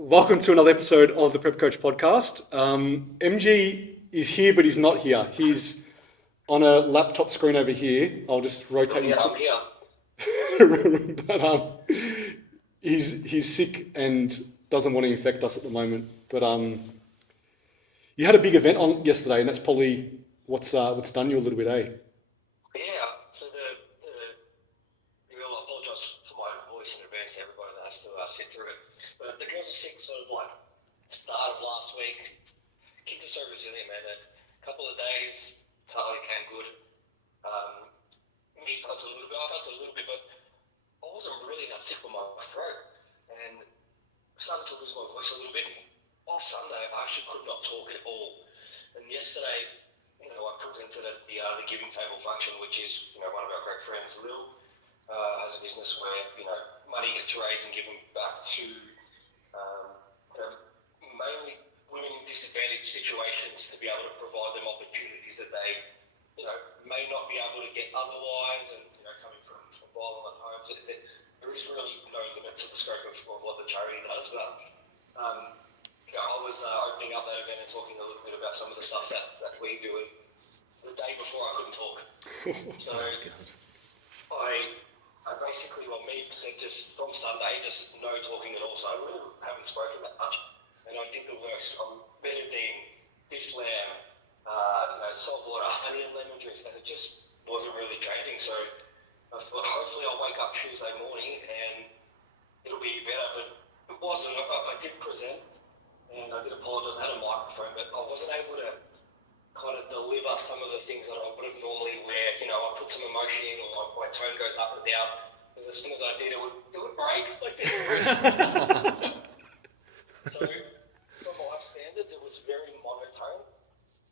Welcome to another episode of the Prep Coach podcast. MG is here, but he's not here. He's on a laptop screen over here. I'll just rotate you. I'm here. But he's sick and doesn't want to infect us at the moment. But you had a big event on yesterday, and that's probably what's done you a little bit, eh? Yeah, so I'll apologise for my voice in advance to everybody that has to sit through it. But the girls are sick sort of like start of last week. Kids are so resilient, man. A couple of days, totally came good. Me felt a little bit, I felt a little bit, but I wasn't really that sick with my throat. And started to lose my voice a little bit. And on Sunday, I actually could not talk at all. And yesterday, I presented at the giving table function, which is, one of our great friends, Lil, has a business where, money gets raised and given back to mainly women in disadvantaged situations to be able to provide them opportunities that they, may not be able to get otherwise. And, coming from violent homes, there is really no limit to the scope of what the charity does. But, I was opening up that event and talking a little bit about some of the stuff that we do. And the day before I couldn't talk. So I basically, me said just from Sunday, just no talking at all. So I really haven't spoken that much. And I did the worst. I'm betadine, fish lamb, salt water, honey and lemon juice, and it just wasn't really changing. So I thought hopefully I'll wake up Tuesday morning and it'll be better. But it wasn't. I did present and I did apologise. I had a microphone, but I wasn't able to kind of deliver some of the things that I would have normally where, I put some emotion in or my tone goes up and down. Because as soon as I did, it would break. So, from my standards, it was very monotone.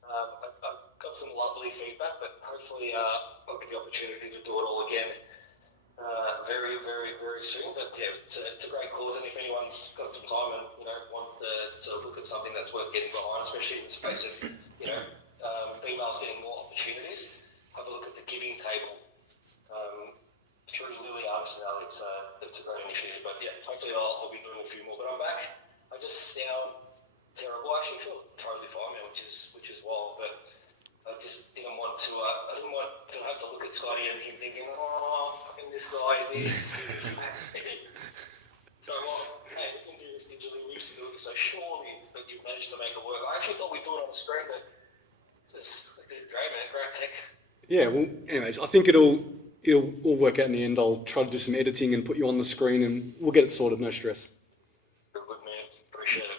I got some lovely feedback, but hopefully I'll get the opportunity to do it all again very, very, very soon. But yeah, it's a great cause, and if anyone's got some time and wants to look at something that's worth getting behind, especially in the space of females getting more opportunities, have a look at the giving table through Lily Armstrong. It's a great initiative. But yeah, hopefully I'll be doing a few more. But I'm back. I just sound terrible. I actually feel totally fine now, which is wild. But I just didn't want to. I didn't want to have to look at Scotty and him thinking, "Oh, fucking this guy is here." So hey, we can do this digitally. We used to do it so surely that you've managed to make it work. I actually thought we'd do it on the screen, but it's great, man. Great tech. Yeah. Well, anyways, I think it'll all work out in the end. I'll try to do some editing and put you on the screen, and we'll get it sorted. No stress. Good man. Appreciate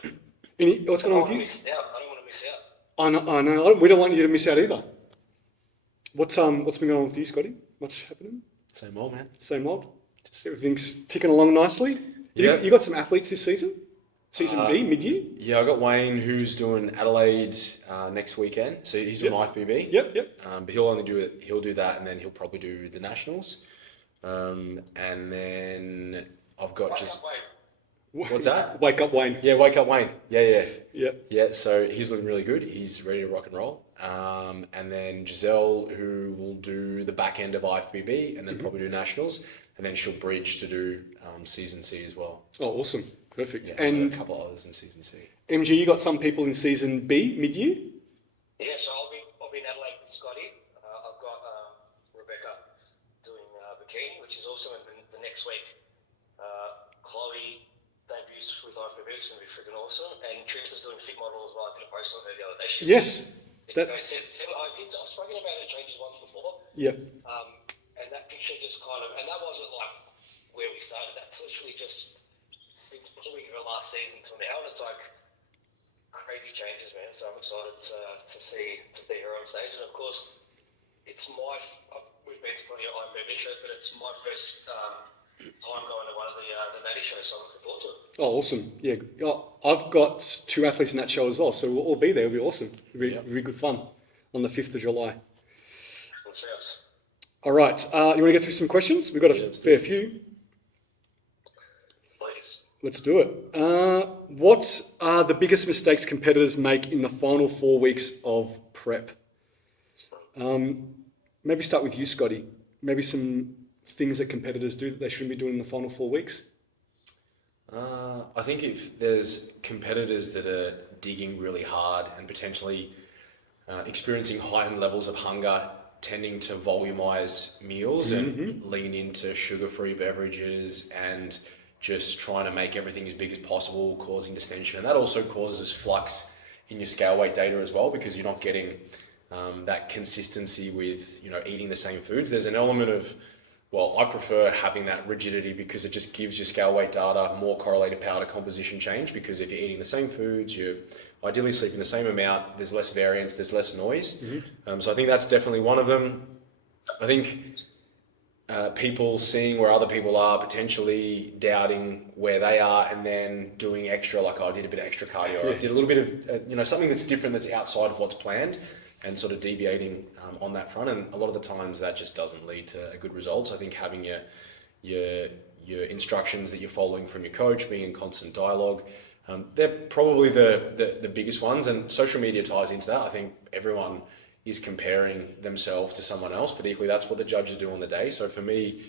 it. What's going on with you? I don't want to miss out. I know. We don't want you to miss out either. What's been going on with you, Scotty? Much happening? Same old, man. Same old. Just everything's ticking along nicely. Yeah. You got some athletes this season? Season B, mid-year? Yeah, I got Wayne who's doing Adelaide next weekend. So he's doing IFBB. Yep. But he'll do that, and then he'll probably do the Nationals. And then I've got What's that? Wake up, Wayne. Yeah, Wake Up Wayne. Yeah. Yeah. So he's looking really good. He's ready to rock and roll. And then Giselle, who will do the back end of IFBB and then probably do Nationals. And then she'll bridge to do Season C as well. Oh, awesome. Perfect. Yeah, and a couple of others in Season C. MG, you got some people in Season B, mid-year? Yeah, so I'll be in Adelaide with Scotty. I've got Rebecca doing bikini, which is also in the next week. Chloe debuts with IFBB, it's going to be freaking awesome. And Trista's doing fit model as well. I did a post on her the other day. Yes. I've spoken about her changes once before. Yeah. And that picture just kind of, and that wasn't like where we started. That's literally just since pulling her last season till now, and it's like crazy changes, man. So I'm excited to see her on stage. And of course, we've been to plenty of IFBB shows, but it's my first time going to one of the Natty shows, so I'm looking forward to it. Oh, awesome. Yeah. I've got 2 athletes in that show as well, so we'll all be there. It'll be awesome. It'll be good fun on the 5th of July. Sounds. All right. You want to get through some questions? We've got a fair few. Please. Let's do it. What are the biggest mistakes competitors make in the final 4 weeks of prep? Maybe start with you, Scotty. Maybe some things that competitors do that they shouldn't be doing in the final 4 weeks. I think if there's competitors that are digging really hard and potentially experiencing heightened levels of hunger, tending to volumize meals and lean into sugar-free beverages and just trying to make everything as big as possible, causing distension. And that also causes flux in your scale weight data as well, because you're not getting that consistency with, eating the same foods. There's an element of, well, I prefer having that rigidity because it just gives your scale weight data more correlated powder composition change, because if you're eating the same foods, you're ideally sleeping the same amount, there's less variance, there's less noise. So I think that's definitely one of them. I think people seeing where other people are, potentially doubting where they are, and then doing extra, like, I did a bit of extra cardio, or I did a little bit of, something that's different, that's outside of what's planned, and sort of deviating on that front. And a lot of the times that just doesn't lead to a good result. So I think having your instructions that you're following from your coach, being in constant dialogue, they're probably the biggest ones. And social media ties into that. I think everyone is comparing themselves to someone else, but equally that's what the judges do on the day. So for me,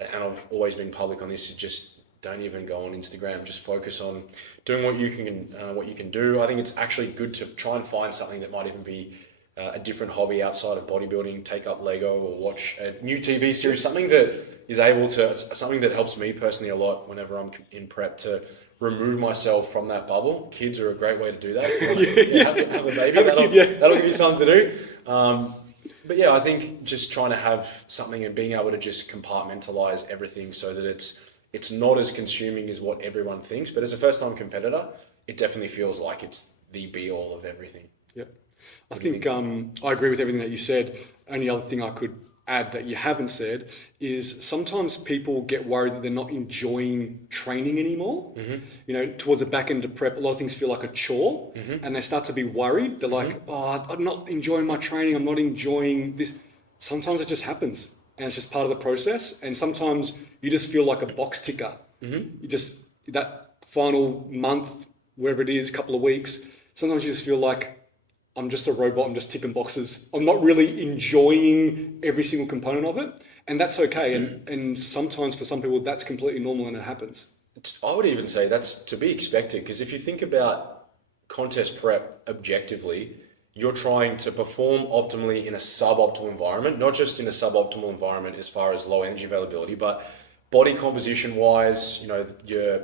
and I've always been public on this, is just don't even go on Instagram. Just focus on doing what you can do. I think it's actually good to try and find something that might even be a different hobby outside of bodybuilding. Take up Lego or watch a new TV series, something that is able to, something that helps me personally a lot whenever I'm in prep, to remove myself from that bubble. Kids are a great way to do that. Have a baby, that'll give you something to do. But yeah, I think just trying to have something and being able to just compartmentalize everything so that it's not as consuming as what everyone thinks. But as a first-time competitor, it definitely feels like it's the be-all of everything. Yep. I think I agree with everything that you said. Only other thing I could add that you haven't said is sometimes people get worried that they're not enjoying training anymore. Towards the back end of prep, a lot of things feel like a chore, and they start to be worried. They're like, oh, I'm not enjoying my training. I'm not enjoying this. Sometimes it just happens, and it's just part of the process. And sometimes you just feel like a box ticker. You just, that final month, wherever it is, couple of weeks, sometimes you just feel like, I'm just a robot, I'm just ticking boxes. I'm not really enjoying every single component of it. And that's okay. And sometimes for some people, that's completely normal and it happens. I would even say that's to be expected, because if you think about contest prep objectively, you're trying to perform optimally in a suboptimal environment, not just in a suboptimal environment as far as low energy availability, but body composition wise, you're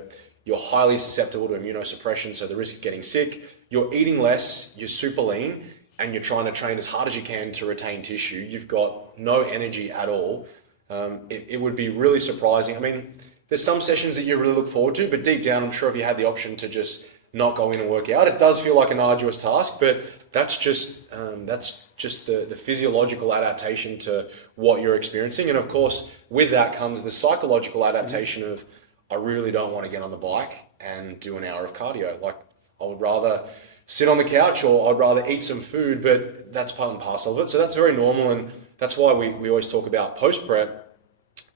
highly susceptible to immunosuppression, so the risk of getting sick. You're eating less, you're super lean, and you're trying to train as hard as you can to retain tissue. You've got no energy at all. It would be really surprising. I mean, there's some sessions that you really look forward to, but deep down, I'm sure if you had the option to just not go in and work out, it does feel like an arduous task, but that's just the physiological adaptation to what you're experiencing. And of course, with that comes the psychological adaptation of, I really don't want to get on the bike and do an hour of cardio. Like, I would rather sit on the couch, or I'd rather eat some food, but that's part and parcel of it. So that's very normal. And that's why we always talk about post-prep,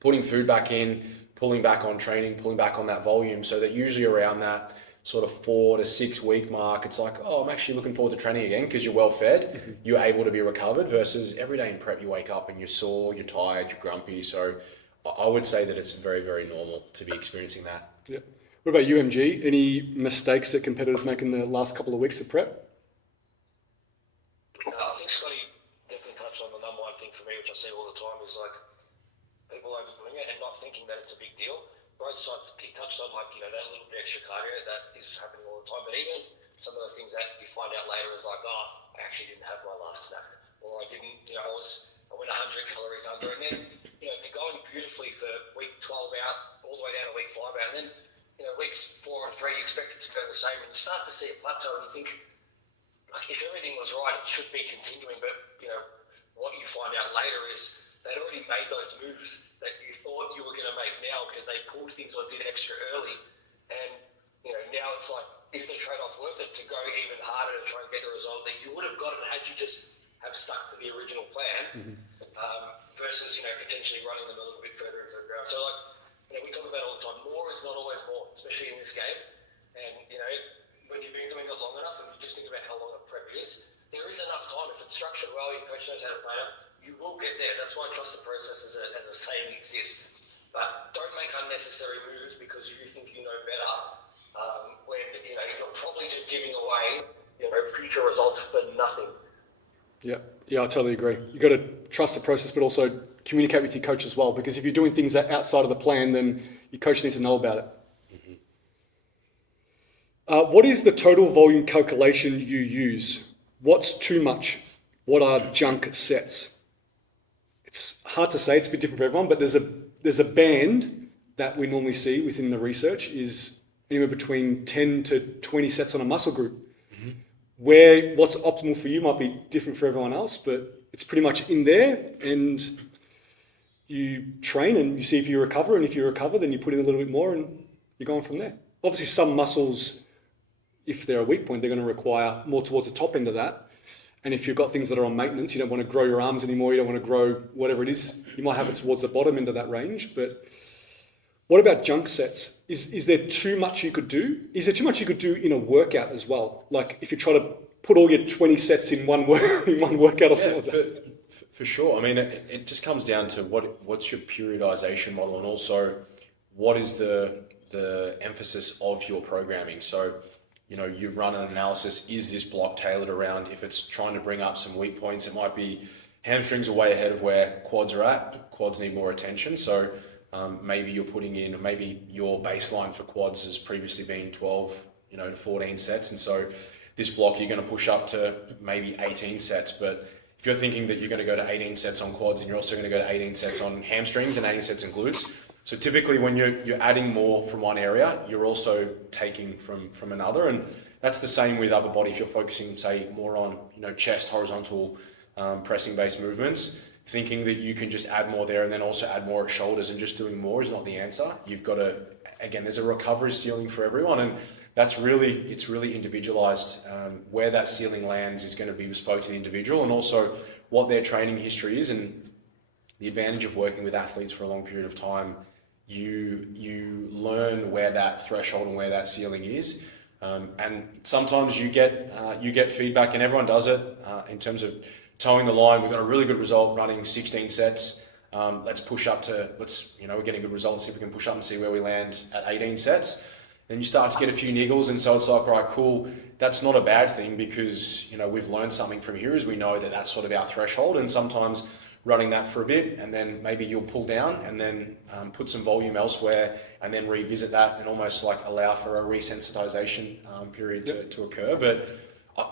putting food back in, pulling back on training, pulling back on that volume, so that usually around that sort of 4 to 6 week mark, it's like, oh, I'm actually looking forward to training again, because you're well fed, you're able to be recovered, versus every day in prep you wake up and you're sore, you're tired, you're grumpy. So I would say that it's very, very normal to be experiencing that. Yeah. What about UMG? Any mistakes that competitors make in the last couple of weeks of prep? I think Scotty definitely touched on the number one thing for me, which I see all the time, is like people overdoing it and not thinking that it's a big deal. Both sides, he touched on that little bit extra cardio that is happening all the time, but even some of the things that you find out later is like, oh, I actually didn't have my last snack, or I didn't, I went 100 calories under, and then, they're going beautifully for week 12 out, all the way down to week 5 out, and then, weeks 4 and 3, you expect it to go the same, and you start to see a plateau, and you think, like, if everything was right, it should be continuing, but, what you find out later is they'd already made those moves that you thought you were going to make now, because they pulled things or did extra early, and, now it's like, is the trade-off worth it to go even harder to try and get the result that you would have gotten had you just have stuck to the original plan, versus, potentially running them a little bit further into the ground. So, we talk about it all the time, more is not always more, especially in this game. And, when you've been doing it long enough and you just think about how long a prep is, there is enough time. If it's structured well, your coach knows how to plan it, you will get there. That's why I trust the process as a saying exists. but don't make unnecessary moves because you think you know better. When you're probably just giving away future results for nothing. Yeah, I totally agree. You got to trust the process, but also communicate with your coach as well. Because if you're doing things that outside of the plan, then your coach needs to know about it. What is the total volume calculation you use? What's too much? What are junk sets? It's hard to say. It's a bit different for everyone, but there's a band that we normally see within the research is anywhere between 10 to 20 sets on a muscle group. Where what's optimal for you might be different for everyone else, but it's pretty much in there, and you train and you see if you recover, and if you recover, then you put in a little bit more and you're going from there. Obviously, some muscles, if they're a weak point, they're going to require more towards the top end of that. And if you've got things that are on maintenance, you don't want to grow your arms anymore, you don't want to grow whatever it is, you might have it towards the bottom end of that range. But what about junk sets? Is there too much you could do? Is there too much you could do in a workout as well? Like if you try to put all your 20 sets in one workout or something like that? For sure. I mean, it just comes down to what's your periodization model, and also what is the emphasis of your programming. So, you've run an analysis. Is this block tailored around, if it's trying to bring up some weak points, it might be hamstrings are way ahead of where quads are at. Quads need more attention. So maybe you're putting in, maybe your baseline for quads has previously been 12, to 14 sets. And so this block, you're going to push up to maybe 18 sets. But if you're thinking that you're going to go to 18 sets on quads, and you're also going to go to 18 sets on hamstrings and 18 sets on glutes. So typically when you're adding more from one area, you're also taking from another. And that's the same with upper body. If you're focusing, say, more on, chest, horizontal, pressing based movements, thinking that you can just add more there and then also add more at shoulders and just doing more is not the answer. You've got to, again, there's a recovery ceiling for everyone, and it's really individualized. Where that ceiling lands is going to be bespoke to the individual, and also what their training history is. And the advantage of working with athletes for a long period of time, you learn where that threshold and where that ceiling is. And sometimes you get feedback, and everyone does it in terms of towing the line. We've got a really good result running 16 sets. Let's push up to, we're getting good results. See if we can push up and see where we land at 18 sets. Then you start to get a few niggles, and so it's like, all right, cool. That's not a bad thing, because we've learned something from here, as we know that that's sort of our threshold. And sometimes running that for a bit, and then maybe you'll pull down and then put some volume elsewhere, and then revisit that and almost like allow for a resensitization period to occur. But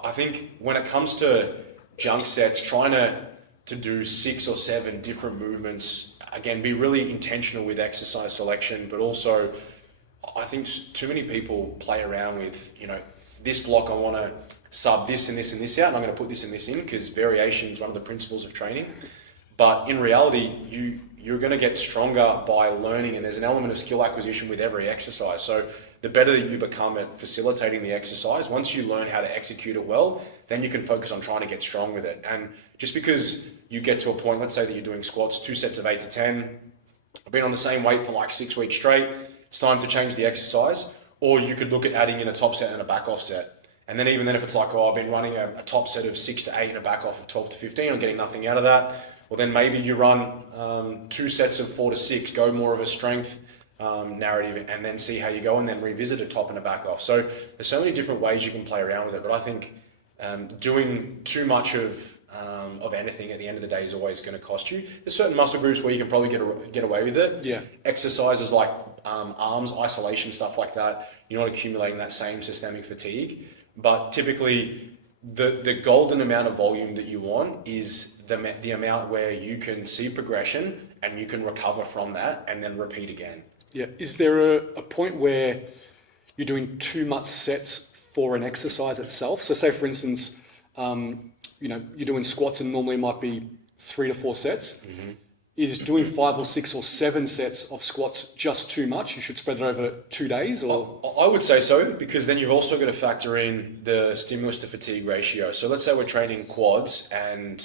I think when it comes to junk sets, trying to do 6 or 7 different movements, again, be really intentional with exercise selection, but also I think too many people play around with, this block I want to sub this and this and this out, and I'm going to put this and this in, because variation is one of the principles of training. But in reality, you're going to get stronger by learning, and there's an element of skill acquisition with every exercise. So the better that you become at facilitating the exercise, once you learn how to execute it well, then you can focus on trying to get strong with it. And just because you get to a point, let's say that you're doing squats, 2 sets of 8 to 10, I've been on the same weight for like 6 weeks straight, it's time to change the exercise. Or you could look at adding in a top set and a back off set. And then even then, if it's like, I've been running a top set of 6 to 8 and a back off of 12 to 15, I'm getting nothing out of that. Well, then maybe you run 2 sets of 4 to 6, go more of a strength narrative, and then see how you go, and then revisit a top and a back off. So there's so many different ways you can play around with it. But I think doing too much of anything at the end of the day is always going to cost you. There's certain muscle groups where you can probably get away with it. Yeah. Exercises like arms, isolation, stuff like that, you're not accumulating that same systemic fatigue. But typically, the golden amount of volume that you want is the amount where you can see progression and you can recover from that and then repeat again. Yeah. Is there a point where you're doing too much sets for an exercise itself? So say, for instance, you're doing squats and normally it might be 3 to 4 sets. Mm-hmm. Is doing 5 or 6 or 7 sets of squats just too much? You should spread it over 2 days? Or I would say so, because then you've also got to factor in the stimulus to fatigue ratio. So let's say we're training quads, and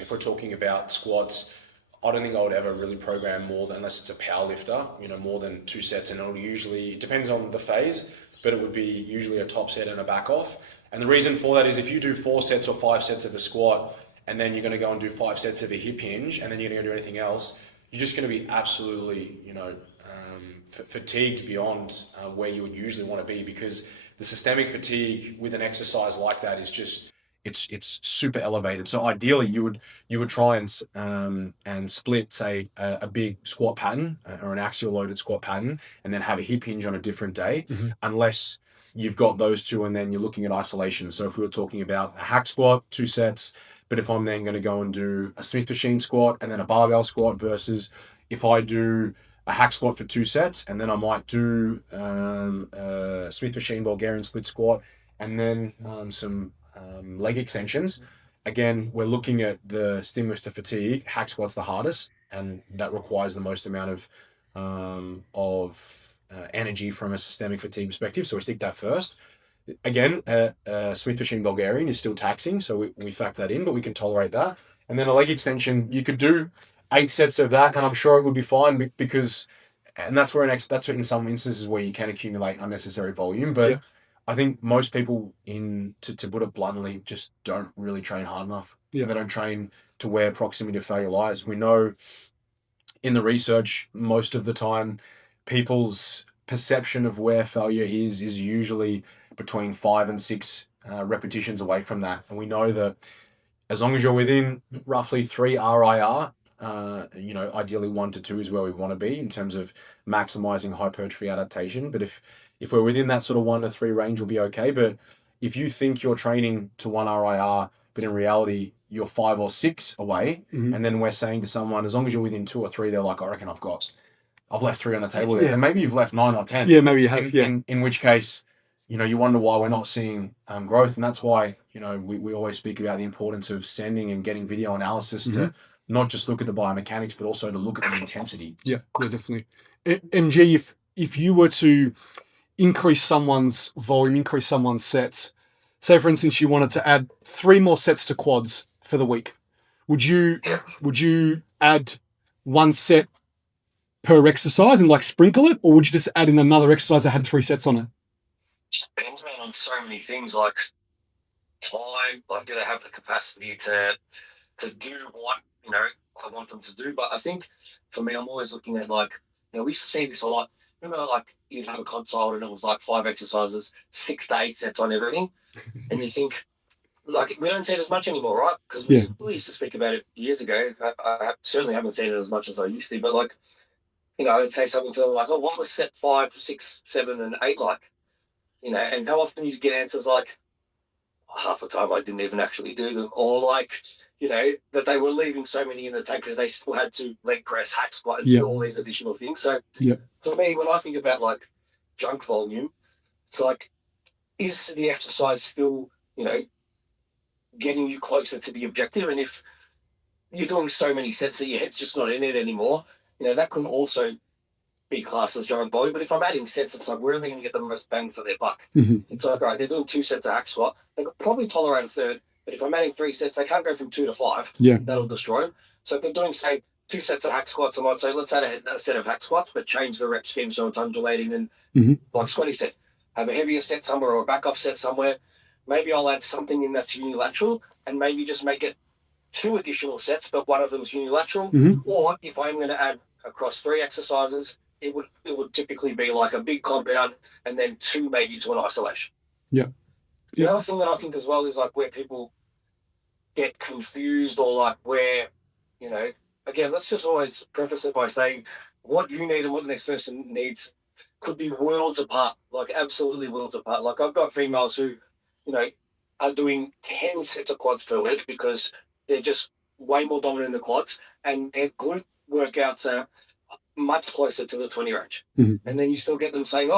if we're talking about squats, I don't think I would ever really program more than, unless it's a power lifter, more than 2 sets. And it depends on the phase, but it would be usually a top set and a back off. And the reason for that is if you do 4 sets or 5 sets of a squat, and then you're going to go and do 5 sets of a hip hinge, and then you're going to do anything else, you're just going to be absolutely, fatigued beyond where you would usually want to be, because the systemic fatigue with an exercise like that is just it's super elevated. So ideally, you would try and split, say, a big squat pattern or an axial loaded squat pattern, and then have a hip hinge on a different day, unless you've got those two, and then you're looking at isolation. So if we were talking about a hack squat, 2 sets, but if I'm then going to go and do a Smith machine squat and then a barbell squat, versus if I do a hack squat for 2 sets and then I might do a Smith machine Bulgarian split squat and then some leg extensions. Again, we're looking at the stimulus to fatigue. Hack squat's the hardest, and that requires the most amount of energy from a systemic fatigue perspective. So we stick that first. Again, Smith machine Bulgarian is still taxing, so we factor that in, but we can tolerate that. And then a leg extension, you could do 8 sets of that, and I'm sure it would be fine, because, and that's where in some instances where you can accumulate unnecessary volume. But I think most people, to put it bluntly, just don't really train hard enough. They don't train to where proximity to failure lies. We know in the research, most of the time, people's perception of where failure is usually between 5 and 6 repetitions away from that. And we know that as long as you're within roughly 3 RIR, ideally 1 to 2 is where we want to be in terms of maximizing hypertrophy adaptation. But if we're within that sort of 1 to 3 range, we'll be okay. But if you think you're training to 1 RIR, but in reality you're 5 or 6 away, and then we're saying to someone, as long as you're within 2 or 3, they're like, I reckon I've left 3 on the table there. And maybe you've left 9 or 10. Yeah, maybe you have. In which case, you wonder why we're not seeing growth. And that's why, we always speak about the importance of sending and getting video analysis to not just look at the biomechanics, but also to look at the intensity. Yeah, definitely. MG, if you were to increase someone's volume, increase someone's sets, say for instance you wanted to add 3 more sets to quads for the week, would you add 1 set per exercise and like sprinkle it, or would you just add in another exercise that had 3 sets on it? Just depends, man, on so many things, like time, like do they have the capacity to do what I want them to do. But I think for me, I'm always looking at, like, we used to see this a lot. Remember, like, you'd have a console and it was like 5 exercises, 6 to 8 sets on everything, and you think, like, we don't see it as much anymore, right? Because we used to speak about it years ago. I certainly haven't seen it as much as I used to, but like, I'd say something to them like, oh, what was set 5, 6, 7, and 8 like? And how often you get answers like, half the time I didn't even actually do them, or like, that they were leaving so many in the tank because they still had to leg press, hack squat, and do all these additional things. So for me, when I think about like junk volume, it's like, is the exercise still, getting you closer to the objective? And if you're doing so many sets that your head's just not in it anymore, that can also be classed as junk volume. But if I'm adding sets, it's like, where are they going to get the most bang for their buck? It's like, right, they're doing 2 sets of hack squat. They could probably tolerate a third, but if I'm adding 3 sets, they can't go from 2 to 5. That'll destroy them. So if they're doing, say, 2 sets of hack squats, I might say, let's add a set of hack squats, but change the rep scheme so it's undulating and like squatty set. Have a heavier set somewhere or a backup set somewhere. Maybe I'll add something in that's unilateral, and maybe just make it 2 additional sets, but one of them is unilateral. Or if I'm going to add across 3 exercises, it would typically be like a big compound and then 2 maybe to an isolation. The other thing that I think as well is like where people get confused, or like where, again, let's just always preface it by saying what you need and what the next person needs could be worlds apart, like absolutely worlds apart. Like I've got females who, are doing 10 sets of quads per week because they're just way more dominant in the quads, and their glute workouts are much closer to the 20 range. And then you still get them saying,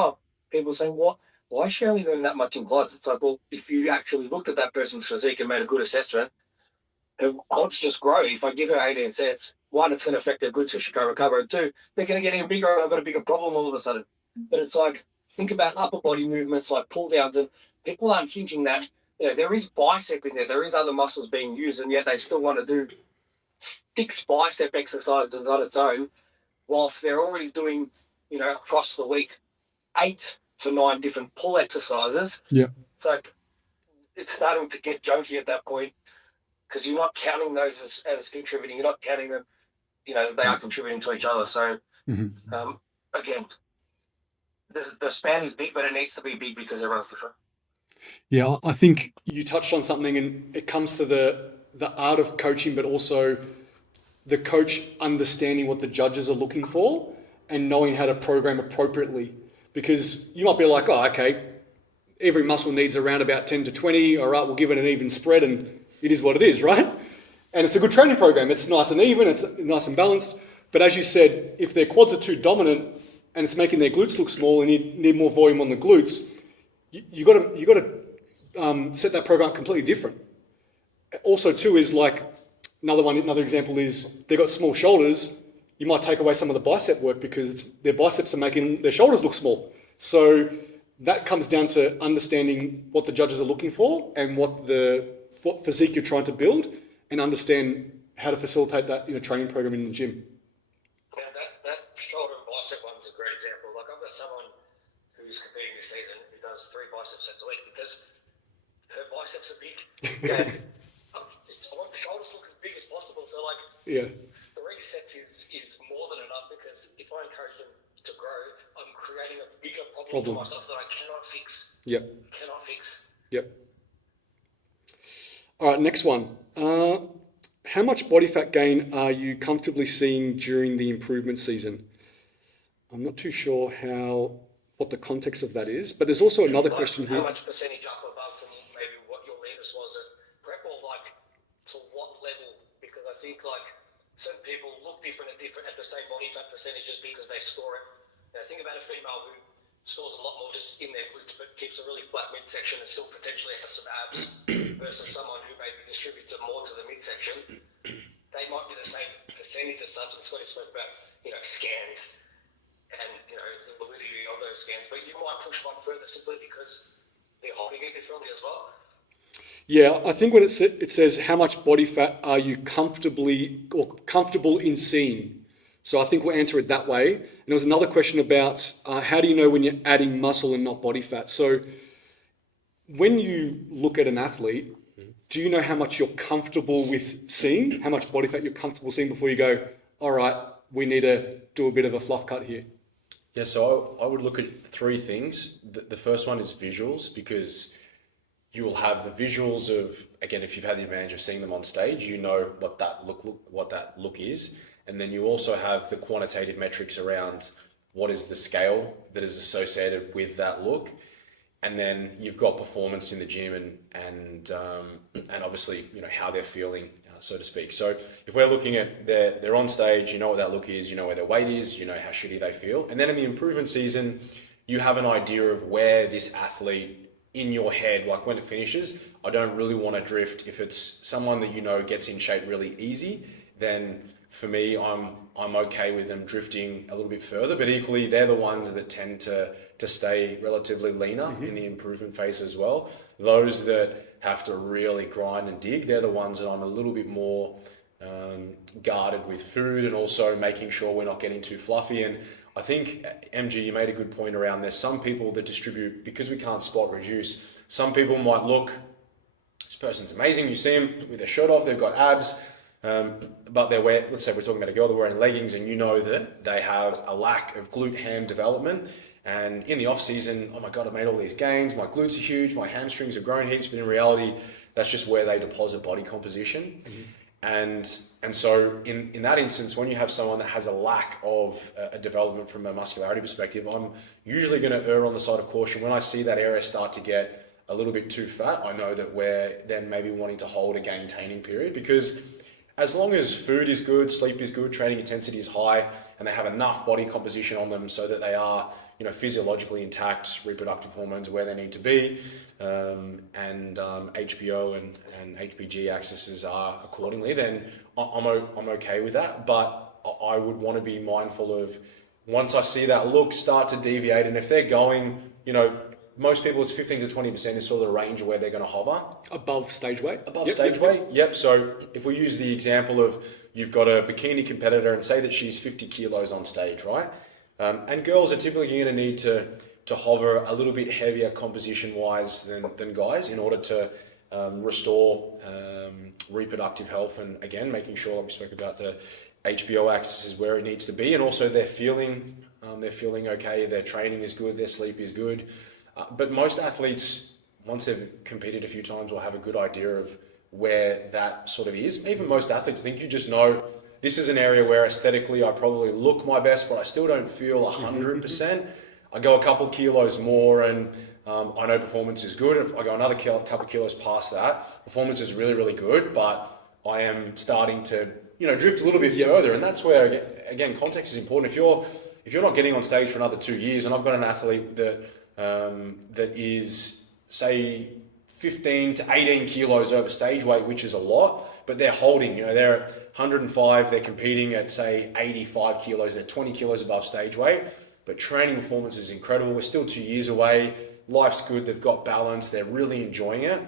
people saying, what? Why is she only doing that much in quads? It's like, well, if you actually looked at that person's physique and made a good assessment, her quads just grow. If I give her 18 sets, 1, it's going to affect their glutes so she can't recover, and 2, they're going to get even bigger and I've got a bigger problem all of a sudden. But it's like, think about upper body movements like pull downs, and people aren't thinking that, there is bicep in there is other muscles being used, and yet they still want to do 6 bicep exercises on its own, whilst they're already doing, across the week, 8 to 9 different pull exercises. It's like, it's starting to get junky at that point, because you're not counting those as contributing. You're not counting them they are contributing to each other. So again, the span is big, but it needs to be big because everyone's different. Yeah, I think you touched on something, and it comes to the art of coaching, but also the coach understanding what the judges are looking for and knowing how to program appropriately. Because you might be like, oh, okay, every muscle needs around about 10 to 20. All right, we'll give it an even spread, and it is what it is, right? And it's a good training program. It's nice and even, it's nice and balanced. But as you said, if their quads are too dominant and it's making their glutes look small and you need more volume on the glutes, you got to set that program up completely different. Also, too, is like another example is they've got small shoulders. You might take away some of the bicep work because their biceps are making their shoulders look small. So that comes down to understanding what the judges are looking for and what physique you're trying to build, and understand how to facilitate that in a training program in the gym. Yeah, that shoulder and bicep one's a great example. Like, I've got someone who's competing this season who does 3 bicep sets a week because her biceps are big. And I want the shoulders to look as big as possible. So, like, 3 sets is more than enough, because if I encourage them to grow, I'm creating a bigger problem for myself that I cannot fix. Cannot fix. All right, next one. How much body fat gain are you comfortably seeing during the improvement season? I'm not too sure what the context of that is, but there's also another question here. How much percentage up above from maybe what your leanness was at prep, or like to what level? Because I think like certain people look different at the same body fat percentages because they store it. Now, think about a female who stores a lot more just in their glutes but keeps a really flat midsection and still potentially has some abs, versus someone who maybe distributes it more to the midsection. They might be the same percentage as such. It's what he spoke about, scans and the validity of those scans, but you might push one further simply because they're holding it differently as well. Yeah, I think when it says how much body fat are you comfortable in seeing. So I think we'll answer it that way. And there was another question about how do you know when you're adding muscle and not body fat? So when you look at an athlete, do you know how much you're comfortable with seeing, how much body fat you're comfortable seeing before you go, all right, we need to do a bit of a fluff cut here? Yeah, so I would look at 3 things. The first one is visuals, because you will have the visuals of, again, if you've had the advantage of seeing them on stage, you know what that look is. And then you also have the quantitative metrics around what is the scale that is associated with that look. And then you've got performance in the gym and obviously, how they're feeling, so to speak. So if we're looking at they're on stage, you know what that look is, you know where their weight is, you know how shitty they feel. And then in the improvement season, you have an idea of where this athlete in your head, like when it finishes, I don't really want to drift. If it's someone that gets in shape really easy, then for me, I'm okay with them drifting a little bit further, but equally they're the ones that tend to stay relatively leaner in the improvement phase as well. Those that have to really grind and dig, they're the ones that I'm a little bit more guarded with food, and also making sure we're not getting too fluffy. And I think, MG, you made a good point around there's some people that distribute, because we can't spot reduce, some people might look, this person's amazing, you see them with their shirt off, they've got abs, but let's say we're talking about a girl, they're wearing leggings, and that they have a lack of glute ham development. And in the off season, oh my God, I made all these gains, my glutes are huge, my hamstrings have grown heaps, but in reality, that's just where they deposit body composition. And so in that instance, when you have someone that has a lack of a development from a muscularity perspective, I'm usually going to err on the side of caution. When I see that area start to get a little bit too fat, I know that we're then maybe wanting to hold a maintaining period, because as long as food is good, sleep is good, training intensity is high, and they have enough body composition on them so that they are, physiologically intact, reproductive hormones where they need to be, and HPO and HPG accesses are accordingly, then I'm okay with that. But I would want to be mindful of, once I see that look start to deviate, and if they're going, most people it's 15 to 20% is sort of the range of where they're going to hover. Above stage weight? Stage weight, yep. So if we use the example of, you've got a bikini competitor and say that she's 50 kilos on stage, right? And girls are typically going to need to hover a little bit heavier composition-wise than guys in order to restore reproductive health, and again, making sure, like we spoke about, the HBO axis is where it needs to be, and also they're feeling okay, their training is good, their sleep is good. But most athletes, once they've competed a few times, will have a good idea of where that sort of is. Even most athletes, I think you just know this is an area where aesthetically I probably look my best, but I still don't feel 100%. I go a couple kilos more and I know performance is good. If I go another couple kilos past that, performance is really, really good, but I am starting to, drift a little bit further. And that's where, again, context is important. If you're not getting on stage for another 2 years, and I've got an athlete that is, say, 15 to 18 kilos over stage weight, which is a lot, but they're holding, they're at 105, they're competing at, say, 85 kilos, they're 20 kilos above stage weight, but training performance is incredible. We're still 2 years away. Life's good. They've got balance. They're really enjoying it.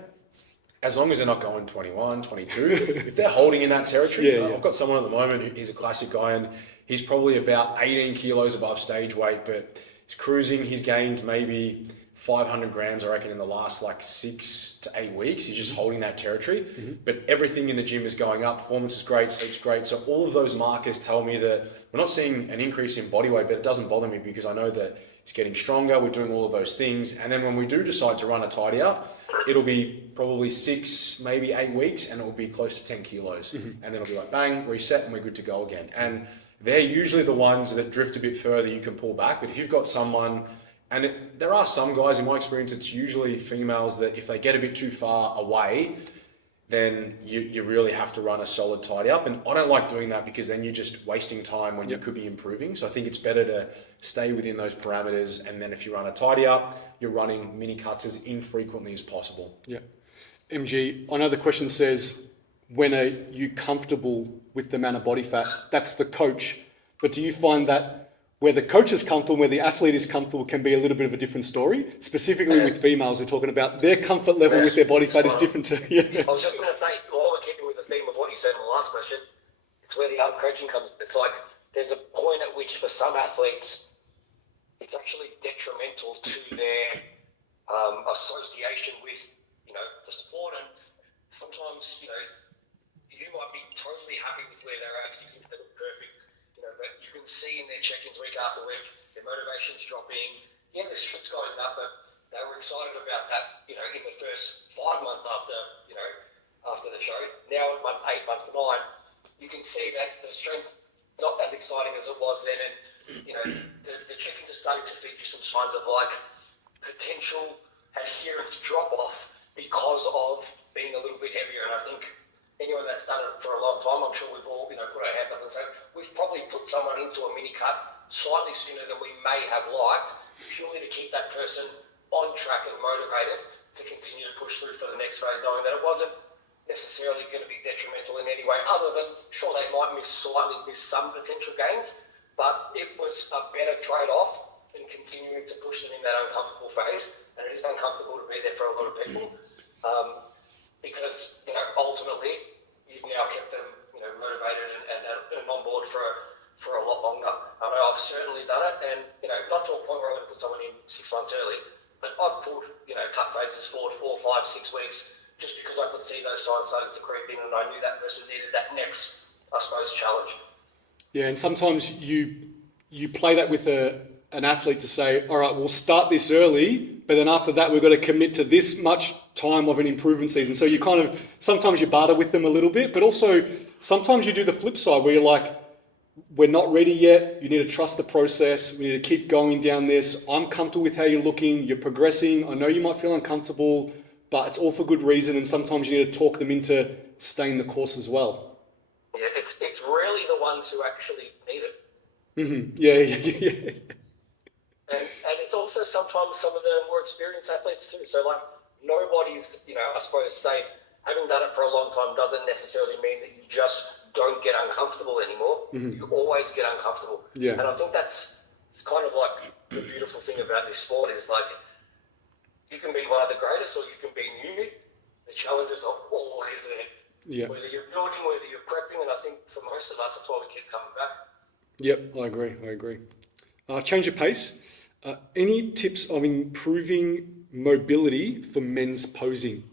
As long as they're not going 21, 22, if they're holding in that territory, I've got someone at the moment, he's a classic guy, and he's probably about 18 kilos above stage weight, but he's cruising. He's gained maybe 500 grams, I reckon, in the last 6 to 8 weeks. He's just holding that territory, but everything in the gym is going up. Performance is great, sleep's great. So all of those markers tell me that we're not seeing an increase in body weight, but it doesn't bother me because I know that he's getting stronger. We're doing all of those things. And then when we do decide to run a tidy up, it'll be probably 6, maybe 8 weeks, and it will be close to 10 kilos. And then it'll be like, bang, reset, and we're good to go again. And they're usually the ones that drift a bit further, you can pull back. But if you've got someone, and there are some guys, in my experience, it's usually females that if they get a bit too far away, then you really have to run a solid tidy up. And I don't like doing that because then you're just wasting time when you could be improving. So I think it's better to stay within those parameters. And then if you run a tidy up, you're running mini cuts as infrequently as possible. Yeah. MG, I know the question says, when are you comfortable with the amount of body fat? That's the coach. But do you find that where the coach is comfortable, where the athlete is comfortable, can be a little bit of a different story? Specifically with females, we're talking about their comfort level with their body fat is different to... I was just going to say, while we're keeping with the theme of what you said in the last question, it's where the coaching comes. It's like there's a point at which for some athletes, it's actually detrimental to their association with, the sport. And sometimes, you might be totally happy with where they're at. You think they look perfect. But you can see in their check-ins week after week, their motivation's dropping. Yeah, their strength's going up, but they were excited about that, in the first 5 months after the show. Now at month 8, month 9, you can see that the strength not as exciting as it was then, and the check-ins are starting to feature some signs of potential adherence drop off because of being a little bit heavier. And I think anyone that's done it for a long time, I'm sure we've all, put our hands up and said, we've probably put someone into a mini cut slightly sooner than we may have liked, purely to keep that person on track and motivated to continue to push through for the next phase, knowing that it wasn't necessarily going to be detrimental in any way, other than, sure, they might miss some potential gains, but it was a better trade-off than continuing to push them in that uncomfortable phase. And it is uncomfortable to be there for a lot of people. Because ultimately you've now kept them motivated and on board for a lot longer. I know I've certainly done it, and not to a point where I'm going to put someone in 6 months early, but I've pulled cut phases forward 4, 5, 6 weeks just because I could see those signs starting to creep in, and I knew that person needed that next, I suppose, challenge. Yeah, and sometimes you play that with an athlete to say, all right, we'll start this early, but then after that, we've got to commit to this much time of an improvement season. So you sometimes you barter with them a little bit, but also sometimes you do the flip side where you're like, we're not ready yet. You need to trust the process. We need to keep going down this. I'm comfortable with how you're looking. You're progressing. I know you might feel uncomfortable, but it's all for good reason. And sometimes you need to talk them into staying the course as well. Yeah, it's rarely the ones who actually need it. Mm-hmm. Yeah. And it's also sometimes some of the more experienced athletes too. So nobody's, I suppose, safe. Having done it for a long time doesn't necessarily mean that you just don't get uncomfortable anymore. Mm-hmm. You always get uncomfortable. Yeah. And I think it's kind of the beautiful thing about this sport is you can be one of the greatest or you can be new. The challenges are always there. Yeah. Whether you're building, whether you're prepping, and I think for most of us, that's why we keep coming back. Yep, I agree. Change of pace. Any tips of improving mobility for men's posing?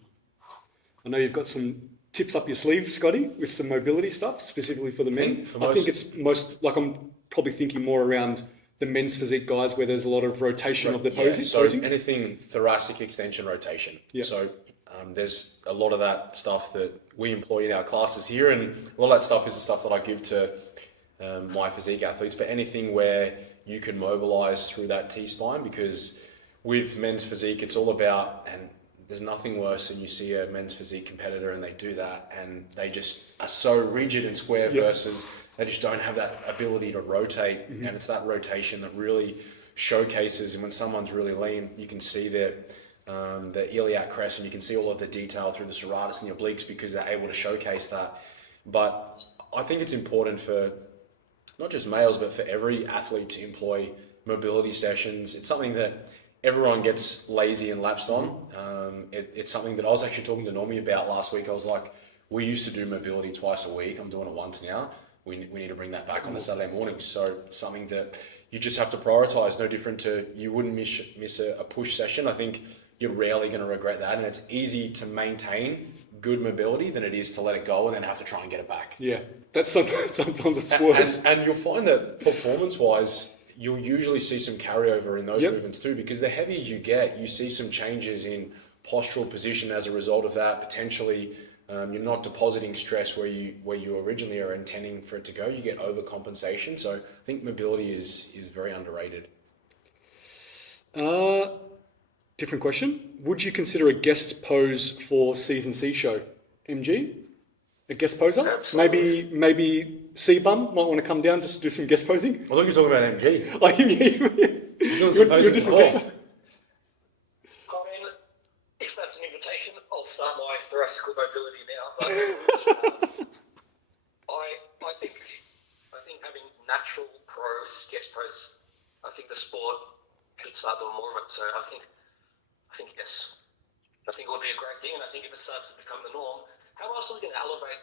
I know you've got some tips up your sleeve, Scotty, with some mobility stuff, specifically for the men? I think it's I'm probably thinking more around the men's physique guys where there's a lot of rotation of the posing. So anything thoracic extension rotation. Yeah. So there's a lot of that stuff that we employ in our classes here, and a lot of that stuff is the stuff that I give to my physique athletes, but anything where you can mobilize through that T-spine, because with men's physique, it's all about, and there's nothing worse than you see a men's physique competitor and they do that and they just are so rigid and square versus they just don't have that ability to rotate. And it's that rotation that really showcases, and when someone's really lean, you can see the iliac crest and you can see all of the detail through the serratus and the obliques because they're able to showcase that. But I think it's important for not just males, but for every athlete to employ mobility sessions. It's something that everyone gets lazy and lapsed on. It's something that I was actually talking to Normie about last week. I was like, we used to do mobility twice a week. I'm doing it once now. We need to bring that back on the Saturday mornings. So it's something that you just have to prioritize. No different to, you wouldn't miss a push session. I think you're rarely going to regret that. And it's easy to maintain good mobility than it is to let it go and then have to try and get it back. Yeah, that's sometimes it's worse. And you'll find that performance-wise, you'll usually see some carryover in those movements too, because the heavier you get, you see some changes in postural position as a result of that. Potentially, you're not depositing stress where you originally are intending for it to go. You get overcompensation. So I think mobility is very underrated. Different question. Would you consider a guest pose for Season C show? MG? A guest poser? Absolutely. Maybe C-Bum might want to come down just to do some guest posing? I thought you were talking about MG. Like, You're doing some posing. If that's an invitation, I'll start my thoracic mobility now. But I think having natural pros, guest pros, I think the sport should start doing more of it. So I think yes. I think it would be a great thing, and I think if it starts to become the norm, how else are we going to elevate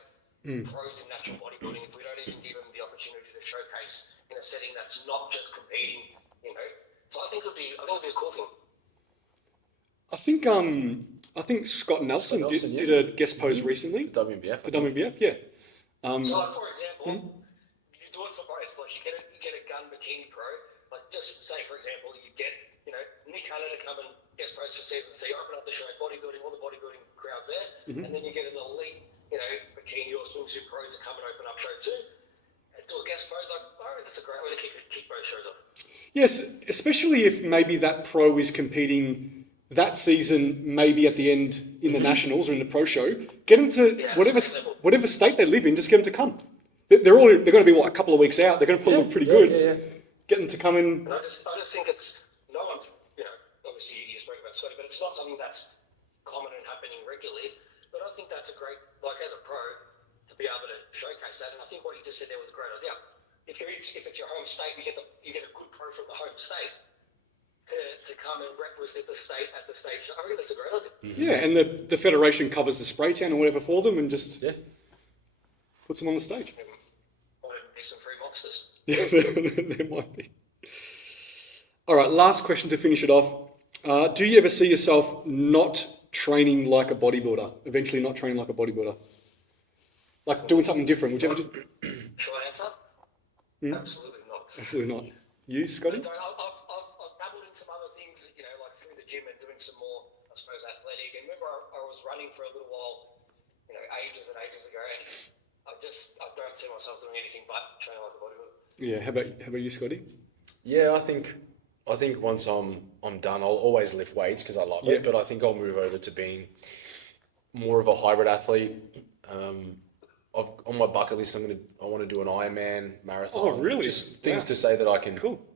pros in natural bodybuilding if we don't even give them the opportunity to showcase in a setting that's not just competing, So I think it would be a cool thing. I think Scott Nelson did a guest pose recently. The WBF. The WBF, yeah. So, like, for example, you do it for both. Like, you get a gun bikini pro. Like, just say, for example, you get Nick Hunter to come and guest pose for Season C, open up the show, bodybuilding, all the bodybuilding crowds there, and then you get an elite, bikini or swimsuit pros to come and open up show too, and do a guest pose. Like, I reckon that's a great way to kick both shows off. Yes, especially if maybe that pro is competing that season, maybe at the end in the nationals or in the pro show. Get them to whatever state they live in. Just get them to come. They're going to be a couple of weeks out. They're going to probably look pretty good. Yeah. Get them to come in. And I just think it's no one's obviously you spoke about Scotty, but it's not something that's common and happening regularly. But I think that's a great, like, as a pro, to be able to showcase that. And I think what you just said there was a great idea. If it's your home state, you get a good pro from the home state to come and represent the state at the stage. I reckon that's a great idea. Yeah, and the federation covers the spray tan or whatever for them, and just puts them on the stage. Might be some free monsters. Yeah, there might be. All right, last question to finish it off. Do you ever see yourself not training like a bodybuilder? Eventually not training like a bodybuilder? Like doing something different? Would you ever just... Short answer? Absolutely not. Absolutely not. You, Scotty? I've dabbled in some other things, like through the gym and doing some more, I suppose, athletic. And remember, I was running for a little while, ages and ages ago, and I don't see myself doing anything but training like a bodybuilder. Yeah, how about you, Scotty? Yeah, I think once I'm done, I'll always lift weights because I love it, but I think I'll move over to being more of a hybrid athlete. On my bucket list, I want to do an Ironman marathon. Oh, really? Just things to say that I can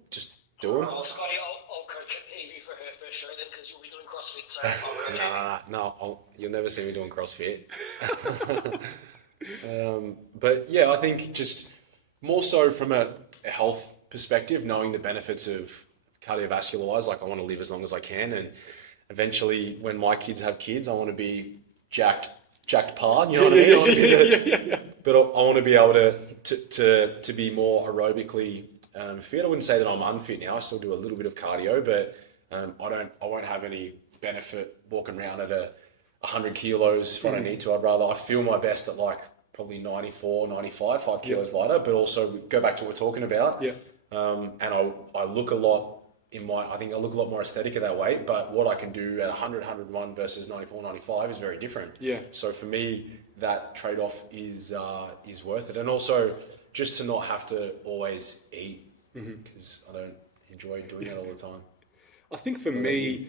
just do them. Oh, Scotty, I'll coach Evie for her first show then because you'll be doing CrossFit. So you'll never see me doing CrossFit. But yeah, I think just more so from a health perspective, knowing the benefits of cardiovascular wise, like I want to live as long as I can, and eventually when my kids have kids, I want to be jacked par, you know what I mean? But I want to be able to be more aerobically fit. I wouldn't say that I'm unfit now. I still do a little bit of cardio, but I won't have any benefit walking around at 100 kilos if I don't need to. I feel my best at like probably 94, 95, 5 kilos lighter, but also go back to what we're talking about. Yeah. And I look a lot I think I look a lot more aesthetic at that weight, but what I can do at 100, 101 versus 94, 95 is very different. Yeah. So for me, that trade-off is worth it. And also just to not have to always eat, because I don't enjoy doing that all the time. I think for me,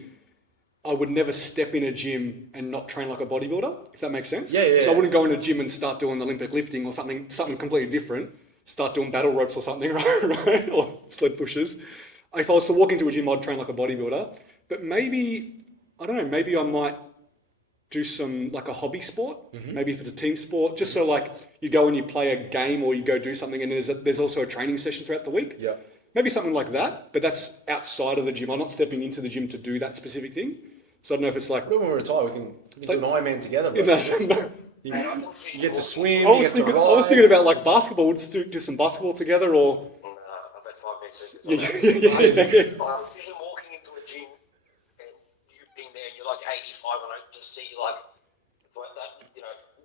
I would never step in a gym and not train like a bodybuilder, if that makes sense. Yeah. So I wouldn't go in a gym and start doing Olympic lifting or something completely different. Start doing battle ropes or something, right? Or sled pushes. If I was to walk into a gym, I'd train like a bodybuilder. But maybe, I don't know, maybe I might do some, like a hobby sport. Maybe if it's a team sport, just so like you go and you play a game or you go do something and there's also a training session throughout the week. Yeah. Maybe something like that, but that's outside of the gym. I'm not stepping into the gym to do that specific thing. So I don't know if it's like... When we retire, we can do an Ironman together, bro. No. You get to swim, I was thinking about like basketball. We'd do some basketball together or... I've had 5 minutes. Yeah. Usually walking into a gym and you've been there and you're like 85 and I just see like that,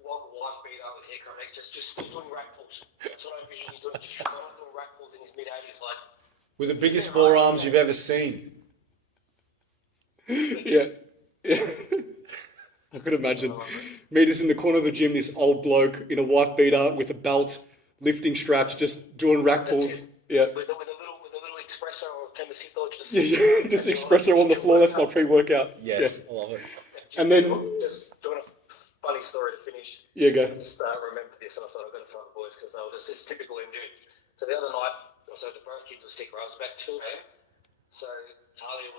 one wife beat up with haircut, just doing rack pulls. That's what I envision you doing, just doing rack pulls in his mid-80s, like... With the biggest forearms you've ever seen. Yeah. I could imagine. Me just in the corner of the gym, this old bloke in a wife beater with a belt, lifting straps, just doing rack pulls. Yeah. With a little espresso or camacito, just... Yeah, just espresso on the floor. That's my pre-workout. Yes, Yeah. I love it. And then... Just doing a funny story to finish. Yeah, go. Just remembered this and I thought I'd go to front of the boys because they were just this typical MG. So the other night, so the both kids were sick, right? It was about 2 a.m. So Talia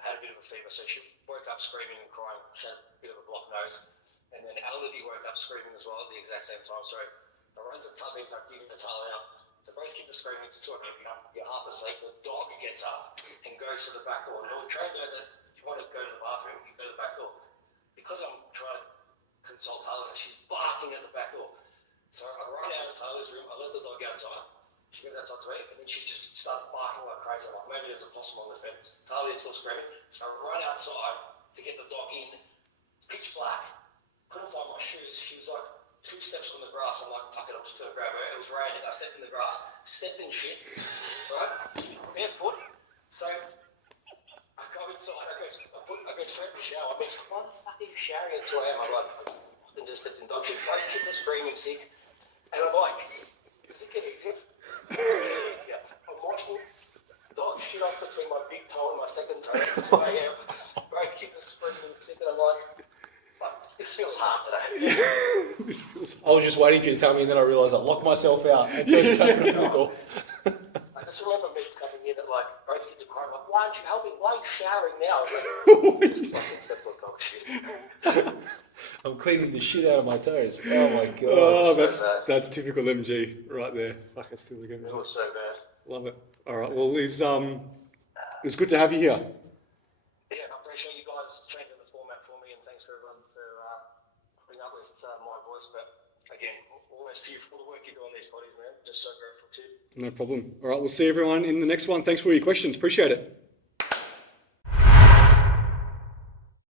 had a bit of a fever, so she woke up screaming and crying. She had a bit of a blocked nose. And then Elodie woke up screaming as well at the exact same time. So I run to Talia, like giving the Talia. So both kids are screaming, it's 2 a.m. You're half asleep. The dog gets up and goes to the back door. And we're trying to know that if you want to go to the bathroom, you go to the back door. Because I'm trying to consult Talia, she's barking at the back door. So I run out of Talia's room, I let the dog outside. She goes outside to eat, and then she just starts barking like crazy. I'm like, maybe there's a possum on the fence. Talia's still screaming. So I run outside to get the dog in. It's pitch black. Couldn't find my shoes. She was like 2 steps from the grass. I'm like, fuck it, I'm just going to grab her. It was raining. I stepped in the grass, stepped in shit, right? Barefoot. So I go inside. I go straight in the shower. I mean, why the fuck are you showering at 2 a.m.? I'm like, I just stepped in dog shit. Both kids are screaming sick. And I'm like, is it getting easier? I'm watching dog shit off between my big toe and my second toe. It's 2 a.m. Both kids are screaming sick, and I'm like, fuck, this feels hard today. I was just waiting for you to tell me, and then I realised I locked myself out, and so I just opened the door. I just remember me coming in and like both kids are crying, like, why aren't you helping? Why are you showering now? I was like, just fucking step on dog shit. I'm cleaning the shit out of my toes. Oh my god. Oh, that's typical MG right there. Fuck, it's still again. It was so bad. Love it. All right. Well, it's good to have you here. Yeah, I appreciate you guys changing the format for me, and thanks for everyone for putting up with my voice. But again, all this to you for all the work you do on these bodies, man. Just so grateful to you. No problem. All right. We'll see everyone in the next one. Thanks for all your questions. Appreciate it.